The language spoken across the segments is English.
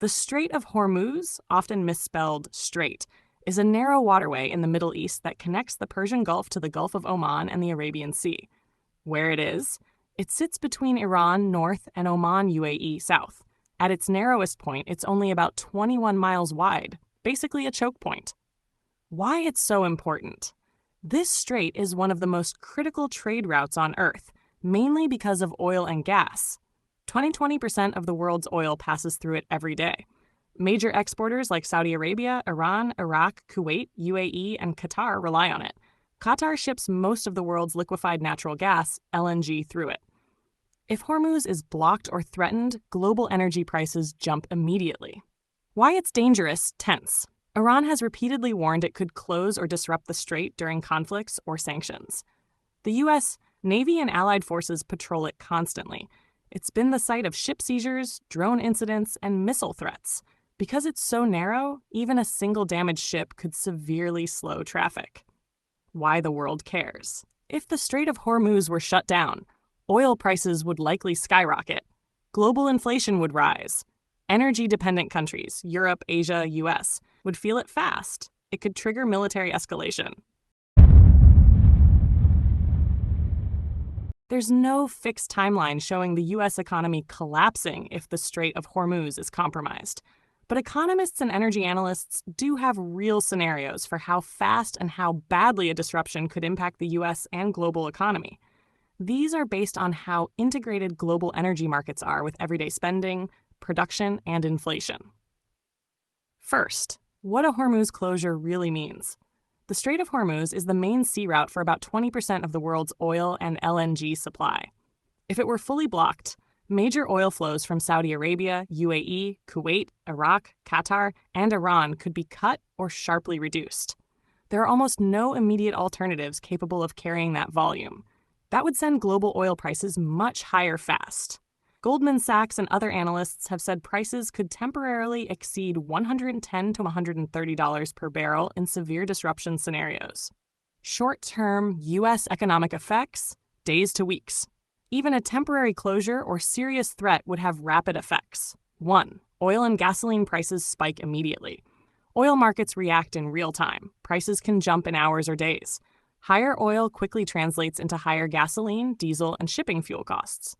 The Strait of Hormuz, often misspelled strait, is a narrow waterway in the Middle East that connects the Persian Gulf to the Gulf of Oman and the Arabian Sea. Where it is, it sits between Iran north and Oman, UAE south. At its narrowest point, it's only about 21 miles wide, basically a choke point. Why it's so important? This strait is one of the most critical trade routes on Earth, mainly because of oil and gas. 20% of the world's oil passes through it every day. Major exporters like Saudi Arabia, Iran, Iraq, Kuwait, UAE, and Qatar rely on it. Qatar ships most of the world's liquefied natural gas, LNG, through it. If Hormuz is blocked or threatened, global energy prices jump immediately. Why it's dangerous, tense. Iran has repeatedly warned it could close or disrupt the strait during conflicts or sanctions. The U.S. Navy and allied forces patrol it constantly. It's been the site of ship seizures, drone incidents, and missile threats. Because it's so narrow, even a single damaged ship could severely slow traffic. Why the world cares. If the Strait of Hormuz were shut down, oil prices would likely skyrocket. Global inflation would rise. Energy-dependent countries, Europe, Asia, US, would feel it fast. It could trigger military escalation. There's no fixed timeline showing the US economy collapsing if the Strait of Hormuz is compromised. But economists and energy analysts do have real scenarios for how fast and how badly a disruption could impact the US and global economy. These are based on how integrated global energy markets are with everyday spending, production, and inflation. First, what a Hormuz closure really means. The Strait of Hormuz is the main sea route for about 20% of the world's oil and LNG supply. If it were fully blocked, major oil flows from Saudi Arabia, UAE, Kuwait, Iraq, Qatar, and Iran could be cut or sharply reduced. There are almost no immediate alternatives capable of carrying that volume. That would send global oil prices much higher fast. Goldman Sachs and other analysts have said prices could temporarily exceed $110 to $130 per barrel in severe disruption scenarios. Short-term U.S. economic effects, days to weeks. Even a temporary closure or serious threat would have rapid effects. 1. Oil and gasoline prices spike immediately. Oil markets react in real time. Prices can jump in hours or days. Higher oil quickly translates into higher gasoline, diesel, and shipping fuel costs.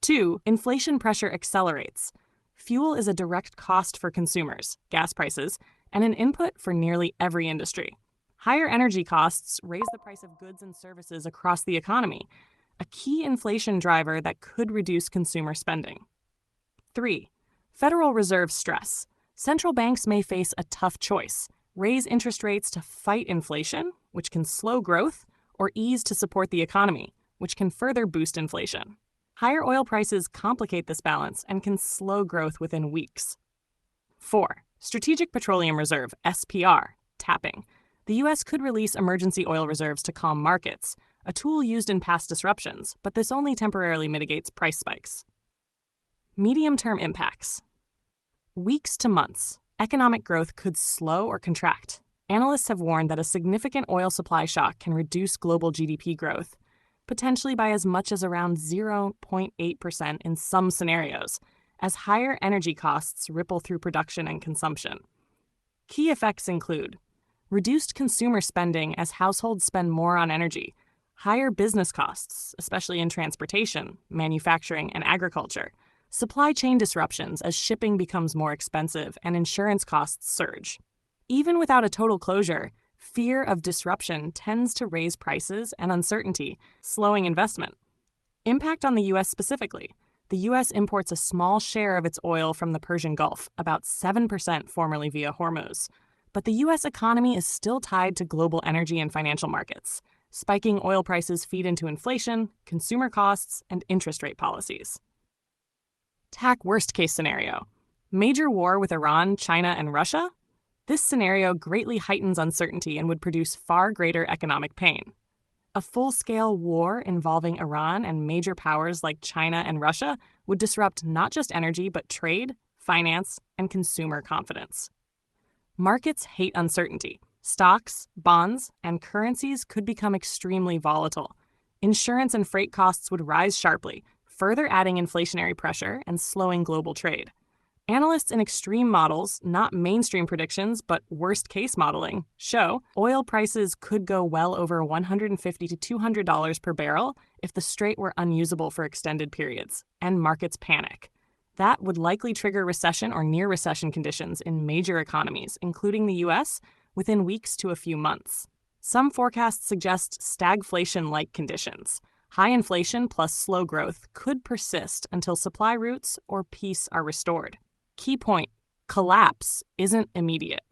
2. Inflation pressure accelerates. Fuel is a direct cost for consumers, gas prices, and an input for nearly every industry. Higher energy costs raise the price of goods and services across the economy, a key inflation driver that could reduce consumer spending. 3. Federal Reserve stress. Central banks may face a tough choice: raise interest rates to fight inflation, which can slow growth, or ease to support the economy, which can further boost inflation. Higher oil prices complicate this balance and can slow growth within weeks. 4. Strategic Petroleum Reserve, SPR, tapping. The U.S. could release emergency oil reserves to calm markets, a tool used in past disruptions, but this only temporarily mitigates price spikes. Medium-term impacts. Weeks to months. Economic growth could slow or contract. Analysts have warned that a significant oil supply shock can reduce global GDP growth, potentially by as much as around 0.8% in some scenarios, as higher energy costs ripple through production and consumption. Key effects include reduced consumer spending as households spend more on energy, higher business costs, especially in transportation, manufacturing, and agriculture, supply chain disruptions as shipping becomes more expensive and insurance costs surge. Even without a total closure, fear of disruption tends to raise prices and uncertainty, slowing investment. Impact on the U.S. specifically. The U.S. imports a small share of its oil from the Persian Gulf, about 7% formerly via Hormuz. But the U.S. economy is still tied to global energy and financial markets. Spiking oil prices feed into inflation, consumer costs, and interest rate policies. TAC worst-case scenario. Major war with Iran, China, and Russia? This scenario greatly heightens uncertainty and would produce far greater economic pain. A full-scale war involving Iran and major powers like China and Russia would disrupt not just energy, but trade, finance, and consumer confidence. Markets hate uncertainty. Stocks, bonds, and currencies could become extremely volatile. Insurance and freight costs would rise sharply, further adding inflationary pressure and slowing global trade. Analysts in extreme models, not mainstream predictions, but worst-case modeling, show oil prices could go well over $150 to $200 per barrel if the strait were unusable for extended periods, and markets panic. That would likely trigger recession or near-recession conditions in major economies, including the U.S., within weeks to a few months. Some forecasts suggest stagflation-like conditions. High inflation plus slow growth could persist until supply routes or peace are restored. Key point: collapse isn't immediate.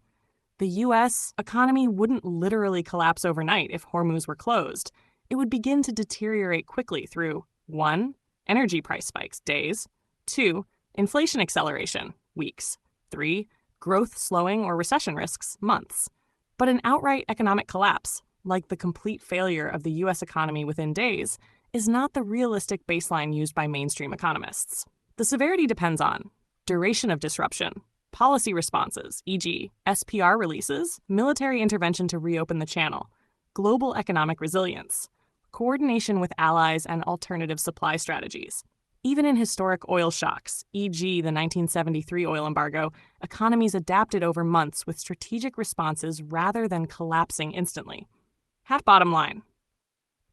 The U.S. economy wouldn't literally collapse overnight if Hormuz were closed. It would begin to deteriorate quickly through 1. Energy price spikes, days. 2. Inflation acceleration, weeks. 3. Growth slowing or recession risks, months. But an outright economic collapse, like the complete failure of the U.S. economy within days, is not the realistic baseline used by mainstream economists. The severity depends on duration of disruption, policy responses, e.g., SPR releases, military intervention to reopen the channel, global economic resilience, coordination with allies and alternative supply strategies. Even in historic oil shocks, e.g., the 1973 oil embargo, economies adapted over months with strategic responses rather than collapsing instantly. Bottom line.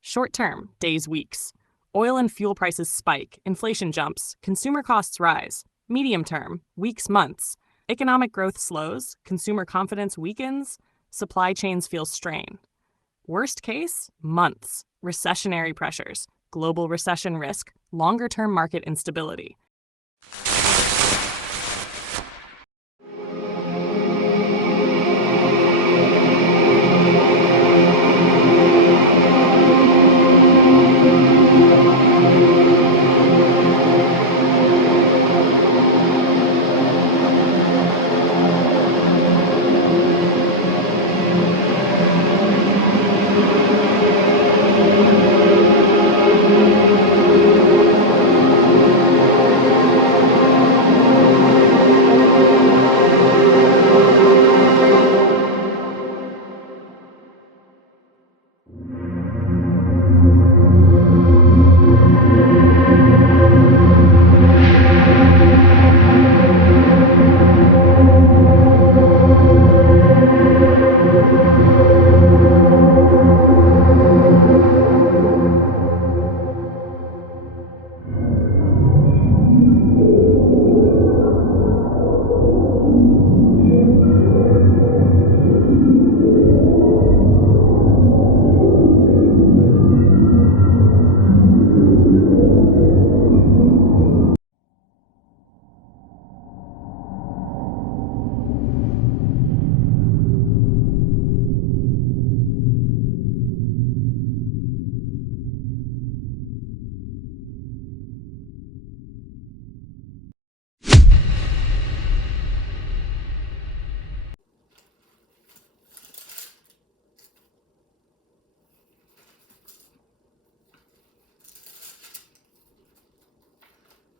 Short term, days, weeks. Oil and fuel prices spike, inflation jumps, consumer costs rise. Medium term, weeks, months. Economic growth slows, consumer confidence weakens, supply chains feel strain. Worst case, months. Recessionary pressures, global recession risk, longer-term market instability.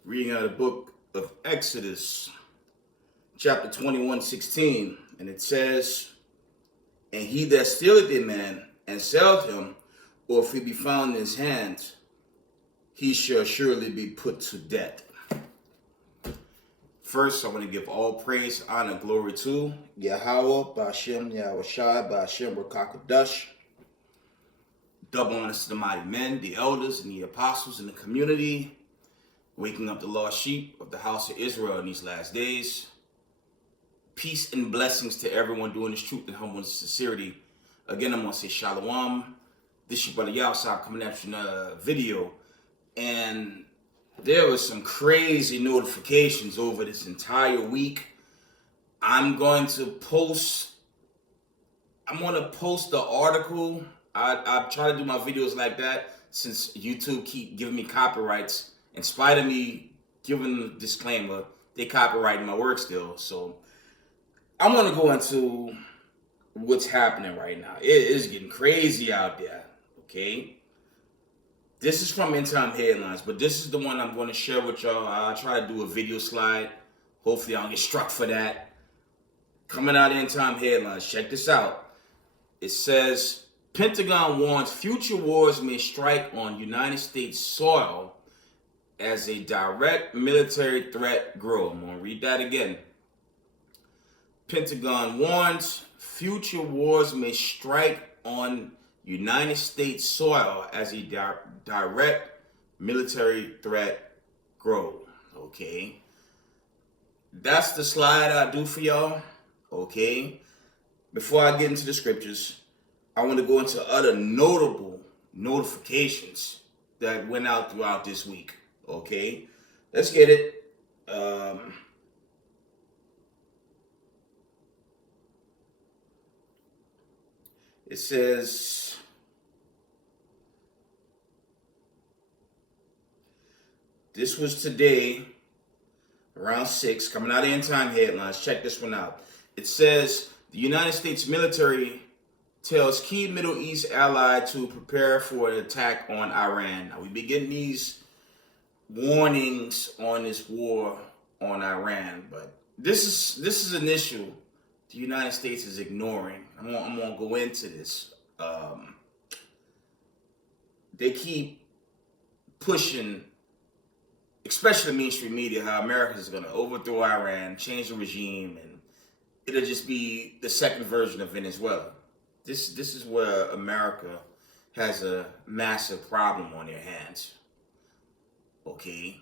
Reading out of the book of Exodus, chapter 21:16, and it says, "And he that stealeth a man and selleth him, or if he be found in his hands, he shall surely be put to death." First, I want to give all praise, honor, glory to Yahweh, Ba'ashem, Yahushai, Ba'ashem, Rakakadash. Double honors to the mighty men, the elders, and the apostles in the community, waking up the lost sheep of the house of Israel in these last days. Peace and blessings to everyone doing this truth and humbleness and sincerity. Again, I'm going to say Shalom. This is your brother Yahusah coming at you in a video. And there was some crazy notifications over this entire week. I'm going to post the article. I try to do my videos like that since YouTube keep giving me copyrights. In spite of me giving the disclaimer, they copyrighting my work still. So I want to go into what's happening right now. It is getting crazy out there, okay? This is from End Time Headlines, but this is the one I'm going to share with y'all. I'll try to do a video slide. Hopefully I don't get struck for that. Coming out of End Time Headlines, check this out. It says, Pentagon warns future wars may strike on United States soil as a direct military threat grow. I'm going to read that again. Pentagon warns future wars may strike on United States soil as a direct military threat grow. Okay. That's the slide I do for y'all. Okay. Before I get into the scriptures, I want to go into other notable notifications that went out throughout this week. Okay. Let's get it. It says, this was today around 6, coming out of End Time headlines. Check this one out. It says the United States military tells key Middle East ally to prepare for an attack on Iran. Now, we've been getting these warnings on this war on Iran, but this is an issue the United States is ignoring. I'm gonna go into this. They keep pushing, especially mainstream media, how America is gonna overthrow Iran, change the regime, and it'll just be the second version of Venezuela. This is where America has a massive problem on their hands. Okay.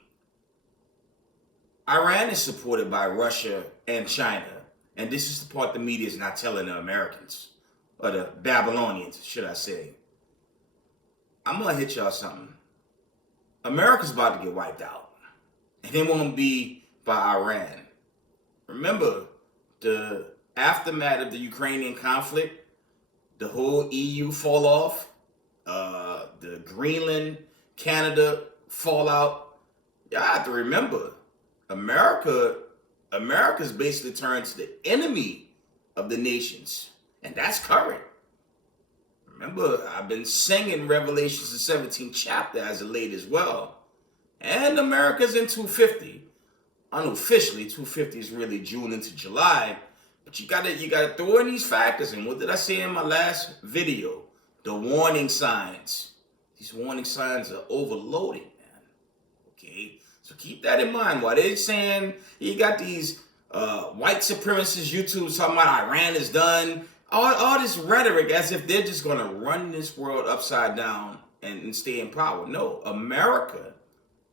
Iran is supported by Russia and China. And this is the part the media is not telling the Americans, or the Babylonians, should I say. I'm going to hit y'all something. America's about to get wiped out. And it won't be by Iran. Remember, the aftermath of the Ukrainian conflict, the whole EU fall off, the Greenland, Canada fallout. Y'all have to remember, America's basically turned to the enemy of the nations. And that's current. Remember, I've been singing Revelations the 17th chapter as of late as well. And America's in 250. Unofficially, 250 is really June into July. But you gotta throw in these factors. And what did I say in my last video? The warning signs. These warning signs are overloaded, man. Okay? So keep that in mind. While they're saying you got these white supremacist YouTubers talking about Iran is done, all this rhetoric as if they're just going to run this world upside down and stay in power. No, America,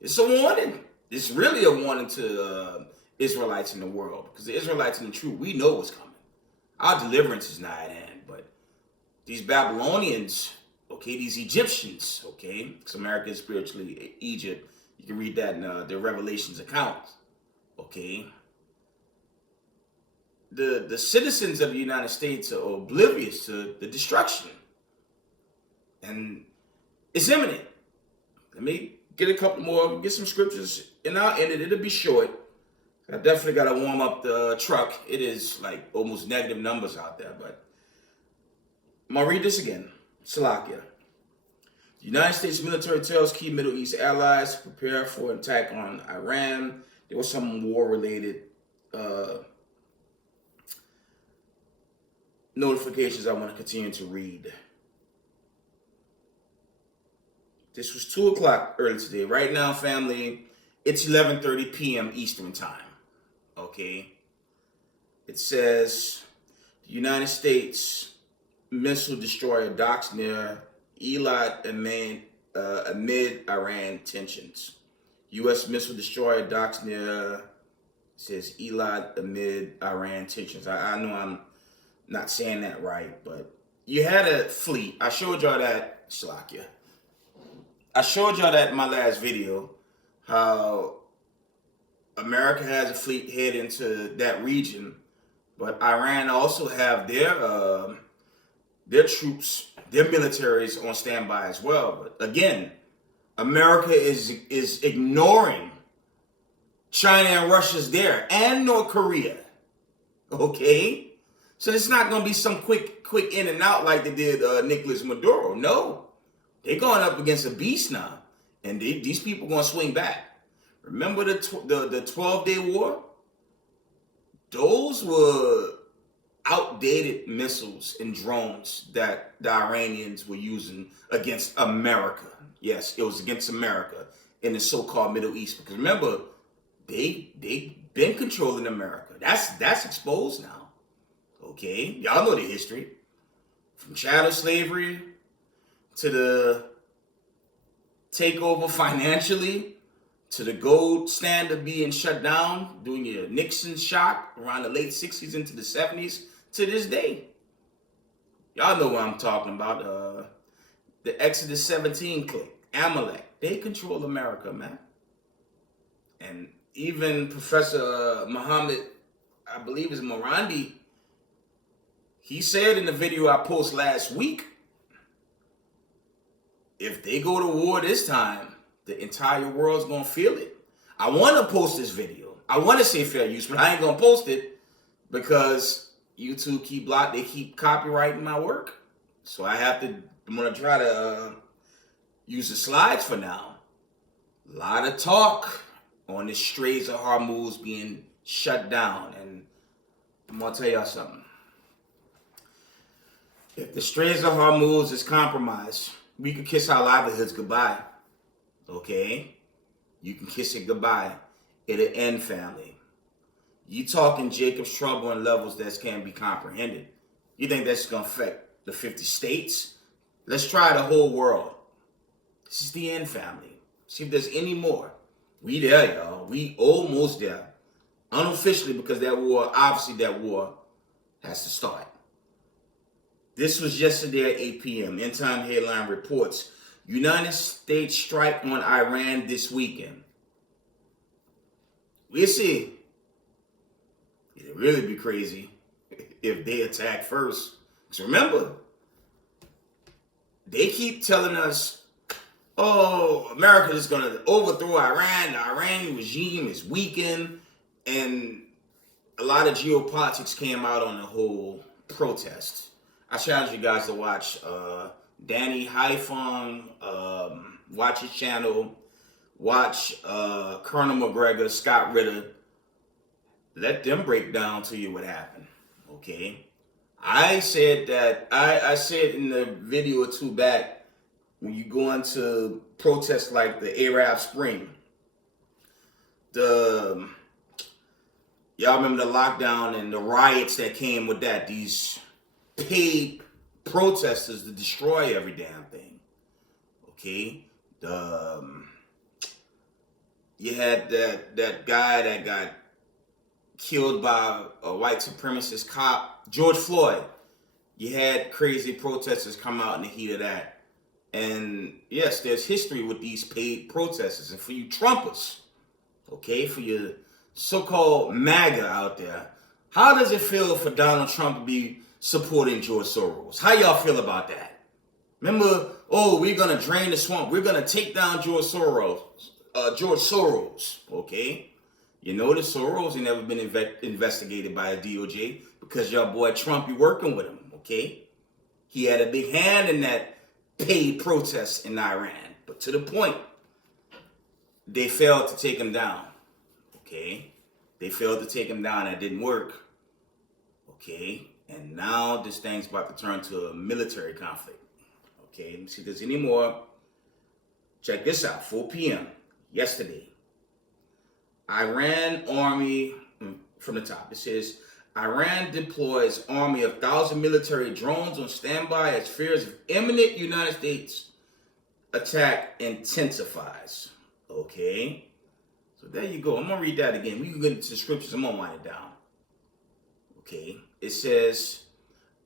it's a warning. It's really a warning to Israelites in the world, because the Israelites in the truth, we know what's coming. Our deliverance is nigh at hand, but these Babylonians, okay, these Egyptians, okay, because America is spiritually Egypt. You can read that in the Revelations account. Okay. The citizens of the United States are oblivious to the destruction. And it's imminent. Let me get a couple more, get some scriptures, and I'll end it. It'll be short. I definitely got to warm up the truck. It is like almost negative numbers out there, but I'm going to read this again. Salakia. The United States military tells key Middle East allies to prepare for an attack on Iran. There was some war-related notifications I want to continue to read. This was 2 o'clock early today. Right now, family, it's 11:30 p.m. Eastern time. Okay? It says the United States missile destroyer docks near Eilat amid Iran tensions. U.S. missile destroyer docks near, says Eilat amid Iran tensions. I know I'm not saying that right, but you had a fleet. I showed y'all that, Shalakia. I showed y'all that in my last video, how America has a fleet head into that region, but Iran also have their troops, their militaries on standby as well. But again, America is ignoring China and Russia's there, and North Korea. Okay? So it's not going to be some quick in and out like they did Nicolas Maduro. No. They're going up against a beast now. And these people are going to swing back. Remember the 12-day war? Those were outdated missiles and drones that the Iranians were using against America. Yes, it was against America. in the so-called Middle East. Because remember, they been controlling America. That's exposed now. Okay, y'all know the history from chattel slavery to the takeover financially to the gold standard being shut down during your Nixon shock around the late 60s into the 70s to this day. Y'all know what I'm talking about. The Exodus 17 clique, Amalek, they control America, man. And even Professor Muhammad, I believe is Morandi, he said in the video I posted last week, if they go to war this time, the entire world's gonna feel it. I want to post this video. I want to say fair use, but I ain't gonna post it because YouTube they keep copyrighting my work. So I'm gonna try to use the slides for now. A lot of talk on the Straits of Hormuz being shut down, and I'm gonna tell y'all something. If the Straits of Hormuz is compromised, we could kiss our livelihoods goodbye. Okay? You can kiss it goodbye. It'll end, family. You talking Jacob's trouble on levels that can't be comprehended. You think that's going to affect the 50 states? Let's try the whole world. This is the end, family. See if there's any more. We there, y'all. We almost there. Unofficially, because that war has to start. This was yesterday at 8 p.m. End Time Headline reports United States strike on Iran this weekend. We'll see. It'd really be crazy if they attack first. Because remember, they keep telling us, oh, America is going to overthrow Iran. The Iranian regime is weakened. And a lot of geopolitics came out on the whole protest. I challenge you guys to watch Danny Haifong, watch his channel, watch Colonel McGregor, Scott Ritter. Let them break down to you what happened, okay? I said that, I said in the video or two back, when you go into protests like the Arab Spring, y'all remember the lockdown and the riots that came with that, these paid protesters to destroy every damn thing. Okay? You had that guy that got killed by a white supremacist cop, George Floyd. You had crazy protesters come out in the heat of that. And yes, there's history with these paid protesters. And for you Trumpers, okay, for your so-called MAGA out there, how does it feel for Donald Trump to be supporting George Soros? How y'all feel about that? Remember, we're gonna drain the swamp. We're gonna take down George Soros. Okay? You know that Soros ain't never been investigated by a DOJ because your boy Trump, you working with him. Okay? He had a big hand in that paid protest in Iran, but to the point, they failed to take him down. Okay? They failed to take him down. That didn't work. Okay? And now this thing's about to turn to a military conflict. Okay, let me see if there's any more. Check this out, 4 p.m. yesterday. Iran army, from the top, it says, Iran deploys army of 1,000 military drones on standby as fears of imminent United States attack intensifies. Okay, so there you go. I'm going to read that again. We can get into the scriptures. I'm going to wind it down. Okay, it says,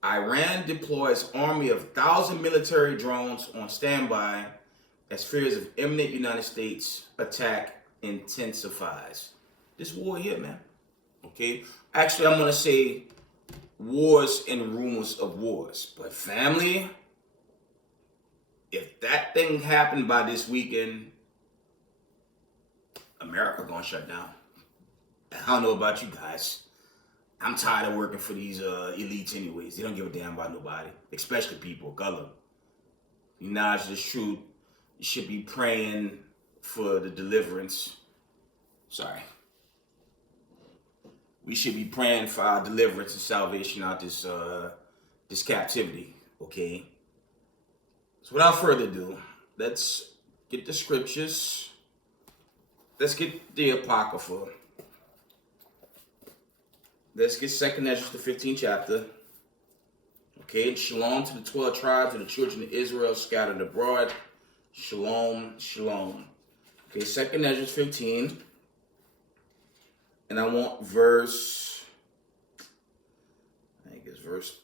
Iran deploys army of 1,000 military drones on standby as fears of imminent United States attack intensifies. This war here, man. Okay? Actually, I'm going to say wars and rumors of wars. But family, if that thing happened by this weekend, America going to shut down. I don't know about you guys. I'm tired of working for these elites anyways. They don't give a damn about nobody, especially people of color. You know, it's the truth. You should be praying for the deliverance. Sorry. We should be praying for our deliverance and salvation out this captivity, okay? So without further ado, let's get the scriptures. let's get the Apocrypha. Let's get 2nd Ezra, the 15th chapter. Okay, shalom to the 12 tribes of the children of Israel scattered abroad. Shalom, shalom. Okay, 2nd Ezra 15. And I want verse, I think it's verse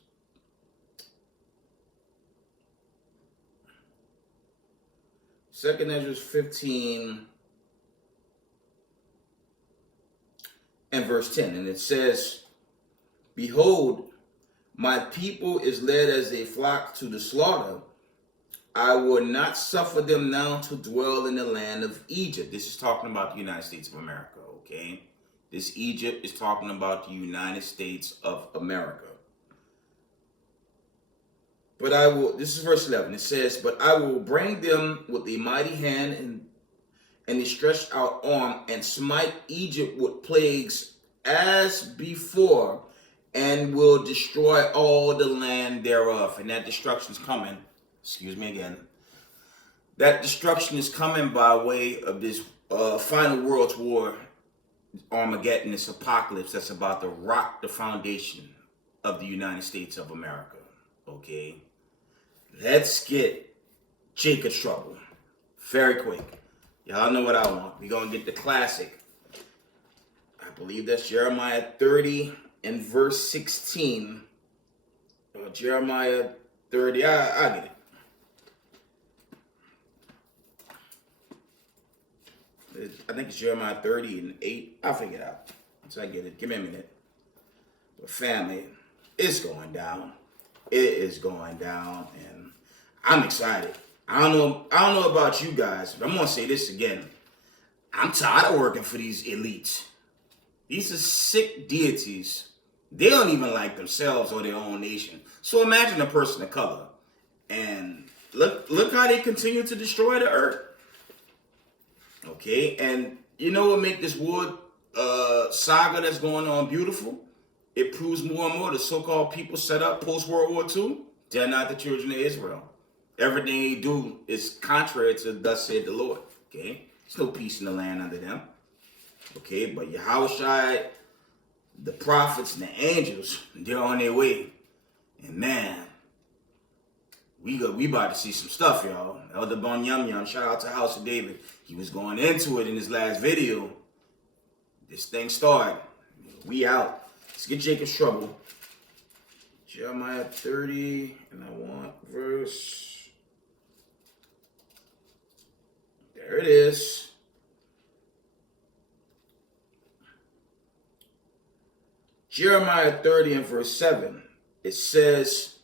2nd Ezra 15 and verse 10. And it says, behold, my people is led as a flock to the slaughter. I will not suffer them now to dwell in the land of Egypt. This is talking about the United States of America, okay? This Egypt is talking about the United States of America. But I will, this is verse 11. It says, but I will bring them with a mighty hand and a stretched out arm and smite Egypt with plagues as before, and will destroy all the land thereof. And that destruction is coming. Excuse me again. That destruction is coming by way of this final world's war, Armageddon, this apocalypse that's about to rock the foundation of the United States of America. Okay? Let's get Jacob's trouble. Very quick. Y'all know what I want. We're going to get the classic. I believe that's Jeremiah 30 and verse 16. Jeremiah 30. I get it. I think it's Jeremiah 30 and 8. I'll figure it out once I get it. Give me a minute. But family, it's going down. It is going down, and I'm excited. I don't know about you guys, but I'm gonna say this again. I'm tired of working for these elites. These are sick deities. They don't even like themselves or their own nation. So imagine a person of color, and look how they continue to destroy the earth. Okay, and you know what make this war saga that's going on beautiful? It proves more and more the so-called people set up post-World War II, they're not the children of Israel. Everything they do is contrary to thus said the Lord. Okay, there's no peace in the land under them. Okay, but Yahushua, the prophets and the angels, they're on their way. And man, we about to see some stuff, y'all. Elder Bon Yum Yum, shout out to House of David. He was going into it in his last video. This thing started. We out. Let's get Jacob's trouble. Jeremiah 30, and I want verse. There it is. Jeremiah 30 and verse 7. It says,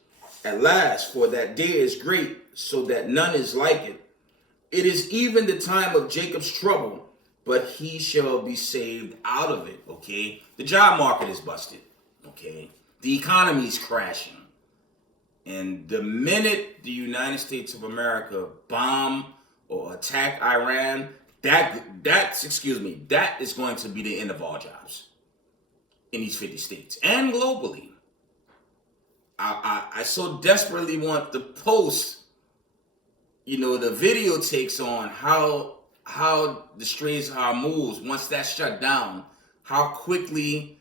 at last, for that day is great, so that none is like it. It is even the time of Jacob's trouble, but he shall be saved out of it. Okay? The job market is busted. Okay? The economy is crashing. And the minute the United States of America bomb or attack Iran, that is going to be the end of all jobs in these 50 states and globally. I so desperately want to post, the video takes on how the Straits of Hormuz, once that's shut down, how quickly,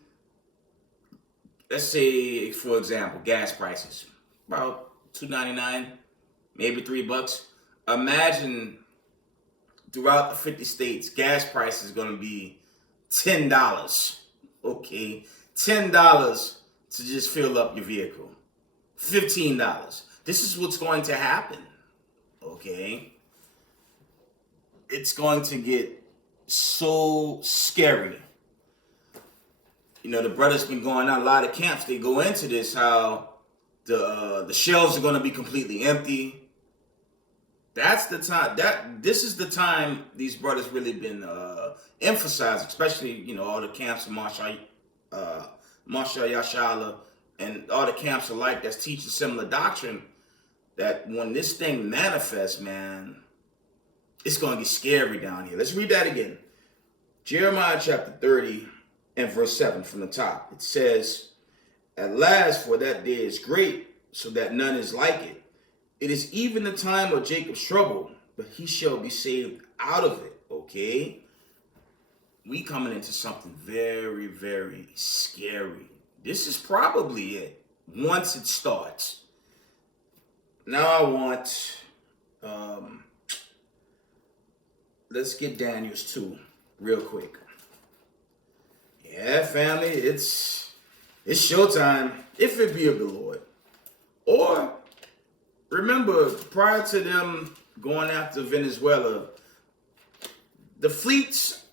let's say, for example, gas prices, about $2.99, maybe $3. Imagine throughout the 50 states, gas price is going to be $10. Okay, $10 to just fill up your vehicle. $15. This is what's going to happen. Okay, it's going to get so scary. The brother's been going on a lot of camps. They go into this how the shelves are going to be completely empty. That's the time. This is the time these brothers really been emphasized, especially all the camps of Masha Yashala and all the camps alike that's teaching similar doctrine. That when this thing manifests, man, it's going to get scary down here. Let's read that again. Jeremiah chapter 30 and verse 7 from the top. It says, at last, for that day is great, so that none is like it. It is even the time of Jacob's trouble, but he shall be saved out of it. Okay? we coming into something very, very scary. This is probably it. Once it starts. Now I want, um, let's get Daniels 2 real quick. Yeah, family, it's showtime, if it be of the Lord. Or remember, prior to them going after Venezuela, the fleets,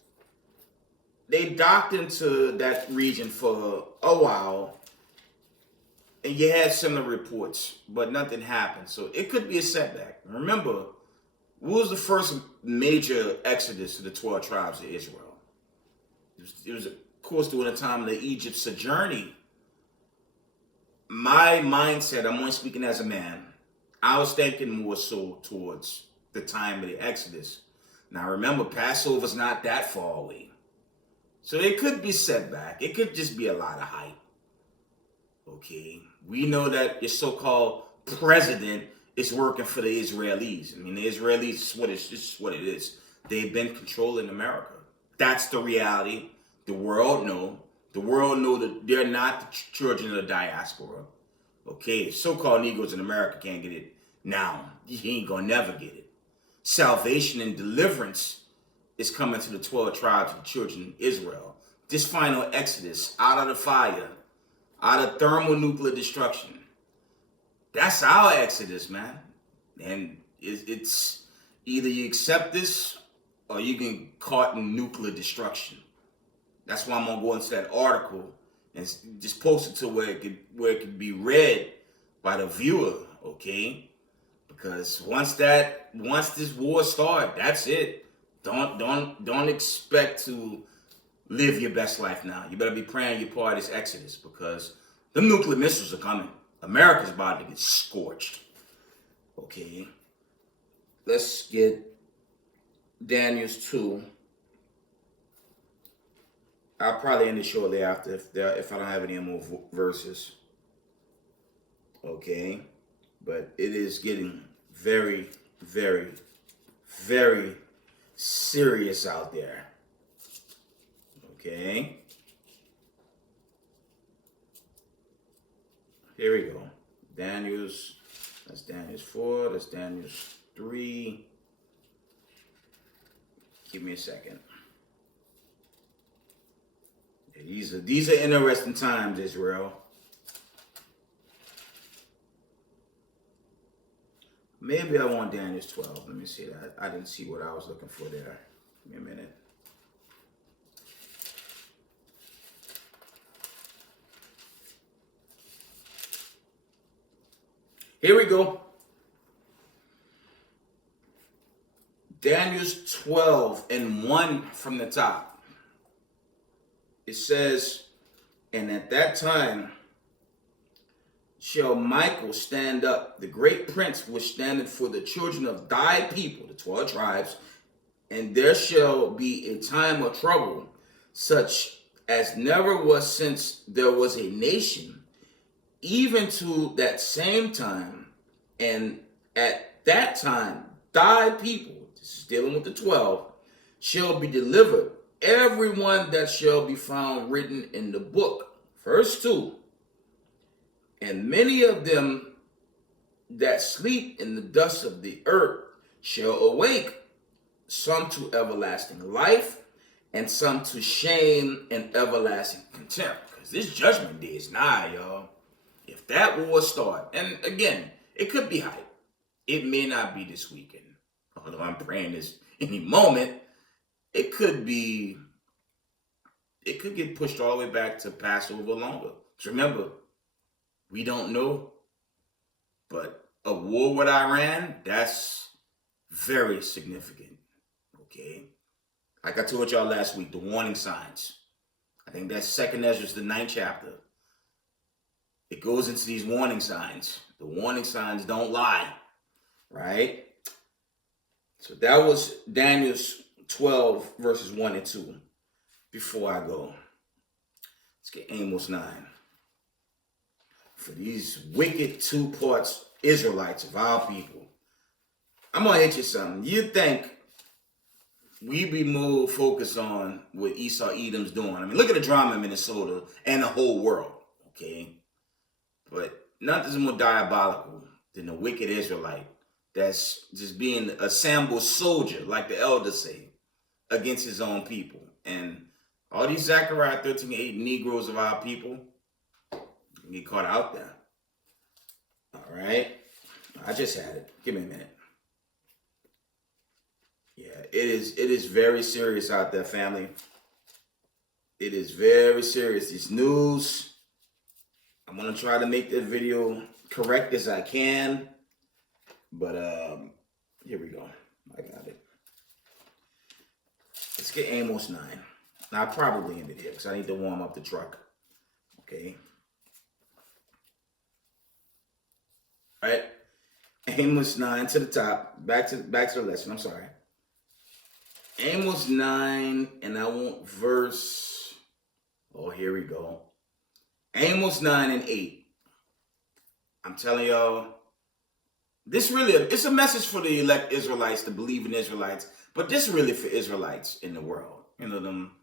they docked into that region for a while, and you had similar reports, but nothing happened. So it could be a setback. Remember, what was the first major exodus to the 12 tribes of Israel? It was of course, during the time of the Egypt sojourning. My mindset, I'm only speaking as a man, I was thinking more so towards the time of the Exodus. Now remember, Passover's not that far away. So it could be setback. It could just be a lot of hype. Okay. We know that your so-called president is working for the Israelis. I mean, the Israelis is what it is. They've been controlling America. That's the reality. The world know. The world know that they're not the children of the diaspora. Okay, so-called Negroes in America can't get it now. He ain't gonna never get it. Salvation and deliverance is coming to the 12 tribes of the children of Israel. This final exodus out of the fire, out of thermonuclear destruction. That's our exodus, man. And it's either you accept this or you get caught in nuclear destruction. That's why I'm gonna go into that article and just post it to where it could be read by the viewer, okay? Because once this war starts, that's it. Don't expect to live your best life now. You better be praying you're part of this exodus, because the nuclear missiles are coming. America's about to get scorched. Okay. Let's get Daniels 2. I'll probably end it shortly after if I don't have any more verses. Okay. But it is getting very, very, very serious out there. Okay. Here we go. That's Daniels 4, that's Daniels 3. Give me a second. Yeah, these are interesting times, Israel. Maybe I want Daniels 12. Let me see that. I didn't see what I was looking for there. Give me a minute. Here we go. Daniels 12 and 1 from the top. It says, and at that time shall Michael stand up, the great prince which standeth for the children of thy people, the 12 tribes, and there shall be a time of trouble, such as never was since there was a nation, even to that same time, and at that time thy people, this is dealing with the 12, shall be delivered, everyone that shall be found written in the book. Verse 2. And many of them that sleep in the dust of the earth shall awake, some to everlasting life, and some to shame and everlasting contempt. Because this judgment day is nigh, y'all. If that war start, and again, it could be hype. It may not be this weekend. Although I'm praying this any moment, it could get pushed all the way back to Passover longer. So remember, we don't know, but a war with Iran, that's very significant, okay? Like I told y'all last week, the warning signs. I think that's 2nd Ezra, the 9th chapter. It goes into these warning signs. The warning signs don't lie, right? So that was Daniel's 12 verses 1 and 2. Before I go, let's get Amos 9. For these wicked 2 parts Israelites of our people, I'm going to hit you something. You think we be more focused on what Esau Edom's doing. I mean, look at the drama in Minnesota and the whole world, okay? But nothing's more diabolical than the wicked Israelite that's just being a sambo soldier, like the elders say, against his own people. And all these Zechariah 13:8 Negroes of our people get caught out there. All right? I just had it. Give me a minute. Yeah, it is very serious out there, family. It is very serious. These news, I'm gonna try to make this video correct as I can. But here we go. I got it. Let's get Amos 9. Now I probably ended here because I need to warm up the truck. Okay. All right. Amos 9 to the top. Back to the lesson. I'm sorry. Amos 9, and I want verse. Oh, here we go. Amos 9 and 8. I'm telling y'all, this really, it's a message for the elect Israelites to believe in Israelites, but this really for Israelites in the world. You know, them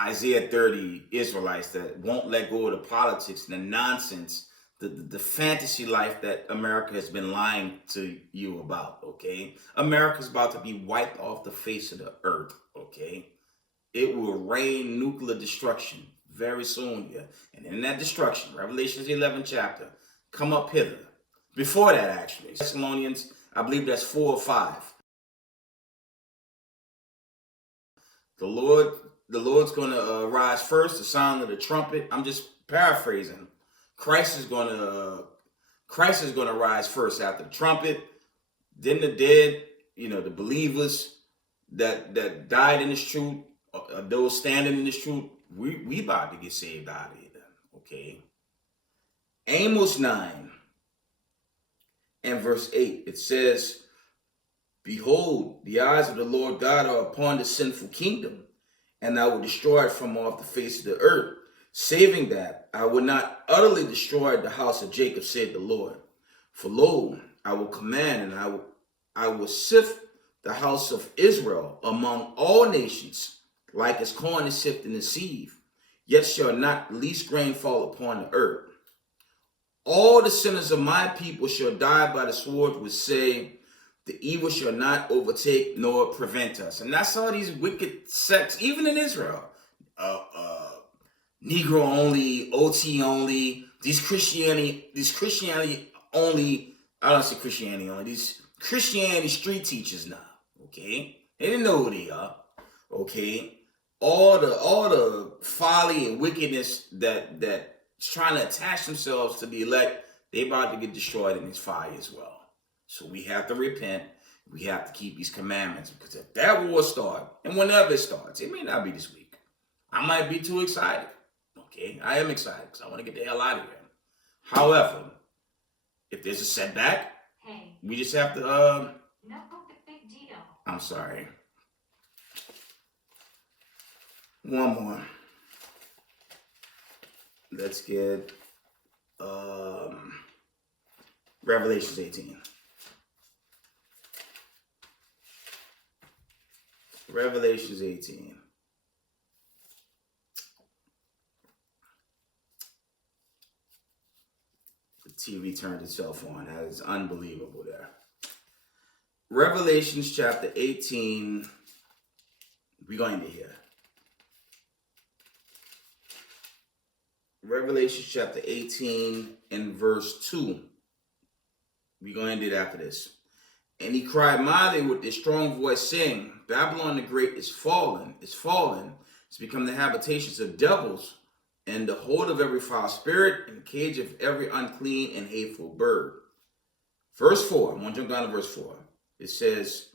Isaiah 30 Israelites that won't let go of the politics and the nonsense, the fantasy life that America has been lying to you about, okay? America's about to be wiped off the face of the earth, okay? It will rain nuclear destruction very soon here. And in that destruction, Revelations 11 chapter, come up hither. Before that, actually, Thessalonians, I believe that's 4 or 5. The Lord's going to rise first, the sound of the trumpet. I'm just paraphrasing. Christ is going to rise first after the trumpet. Then the dead, you know, the believers that died in this truth, those standing in this truth, we about to get saved out of here. Okay. Amos 9 and verse 8, it says, behold, the eyes of the Lord God are upon the sinful kingdom, and I will destroy it from off the face of the earth, saving that I will not utterly destroy the house of Jacob, said the Lord. For lo, I will command, and I will sift the house of Israel among all nations, like as corn is sifted in the sieve. Yet shall not least grain fall upon the earth. All the sinners of my people shall die by the sword, which say, the evil shall not overtake nor prevent us. And that's all these wicked sects, even in Israel. Negro only, OT only, these Christianity only, I don't say Christianity only, these Christianity street teachers now, okay? They didn't know who they are, okay? All the folly and wickedness that's trying to attach themselves to the elect, they about to get destroyed in this fire as well. So we have to repent. We have to keep these commandments, because if that war starts, and whenever it starts, it may not be this week. I might be too excited. Okay, I am excited because I want to get the hell out of here. However, if there's a setback, we just have to, no big deal. I'm sorry. One more. Let's get Revelations 18. Revelations 18. The TV turned itself on. That is unbelievable there. Revelations chapter 18. We're going to hear. Revelation chapter 18 and verse 2. We're going to do it after this. And he cried mightily with a strong voice, saying, Babylon the Great is fallen, it's become the habitations of devils, and the hold of every foul spirit, and the cage of every unclean and hateful bird. Verse 4, I'm going to jump down to verse 4. It says,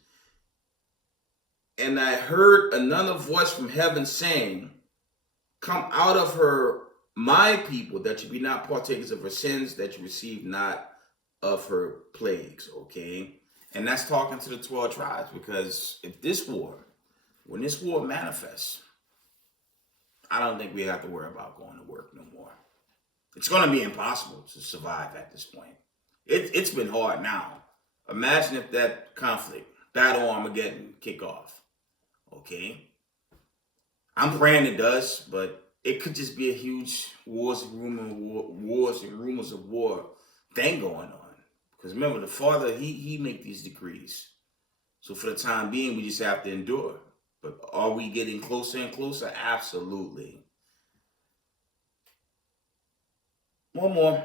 and I heard another voice from heaven saying, come out of her, my people, that you be not partakers of her sins, that you receive not of her plagues. Okay? And that's talking to the 12 tribes, because if this war, when this war manifests, I don't think we have to worry about going to work no more. It's going to be impossible to survive at this point. It's been hard now. Imagine if that conflict, Battle Armageddon, kick off. Okay. I'm praying it does, but it could just be a huge wars and rumors of war thing going on. Because remember, the Father, he make these decrees. So for the time being, we just have to endure. But are we getting closer and closer? Absolutely. One more.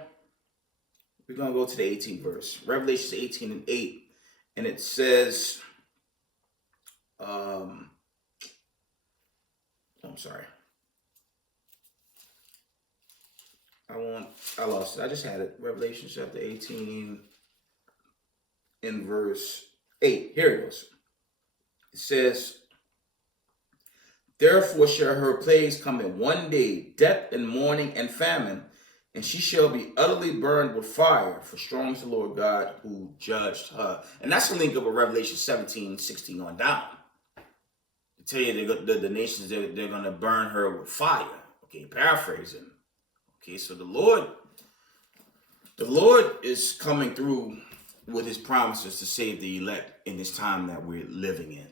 We're going to go to the 18th verse. Revelation 18:8. And it says, I'm sorry. I lost it. I just had it. Revelation chapter 18 in verse 8. Here it goes. It says, therefore shall her plagues come in one day, death and mourning and famine, and she shall be utterly burned with fire, for strong is the Lord God who judged her. And that's the link up with Revelation 17:16 on down. To tell you the nations, they're going to burn her with fire. Okay, paraphrasing. Okay, so the Lord is coming through with his promises to save the elect in this time that we're living in.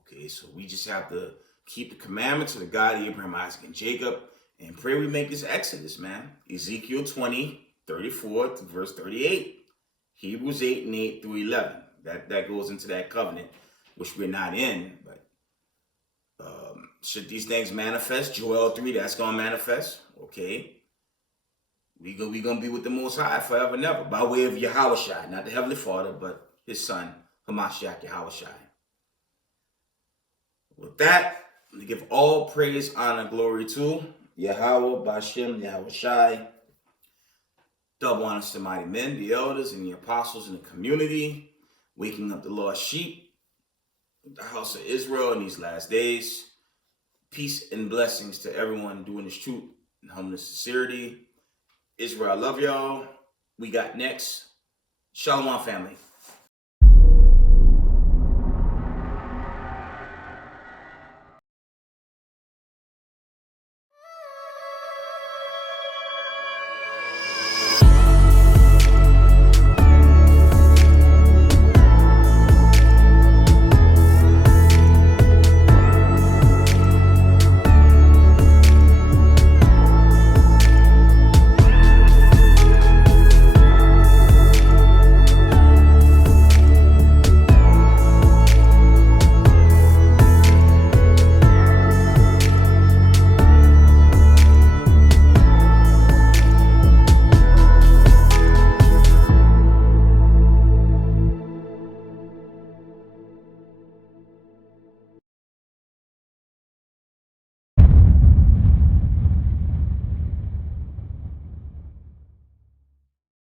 Okay, so we just have to keep the commandments of the God of Abraham, Isaac, and Jacob, and pray we make this Exodus, man. Ezekiel 20:34 to verse 38. Hebrews 8:8 through 11. That goes into that covenant, which we're not in, but should these things manifest? Joel 3, that's going to manifest. Okay. We gonna be with the Most High forever and ever, by way of Yahushua, not the Heavenly Father, but his Son, Hamashiach Yahushua. With that, we give all praise, honor, glory to Yahweh, Bashem, Yahushai. Double honors to mighty men, the elders, and the apostles in the community, waking up the lost sheep, the house of Israel in these last days. Peace and blessings to everyone doing this truth and humbleness, sincerity. Israel, I love y'all. We got next. Shalom, family.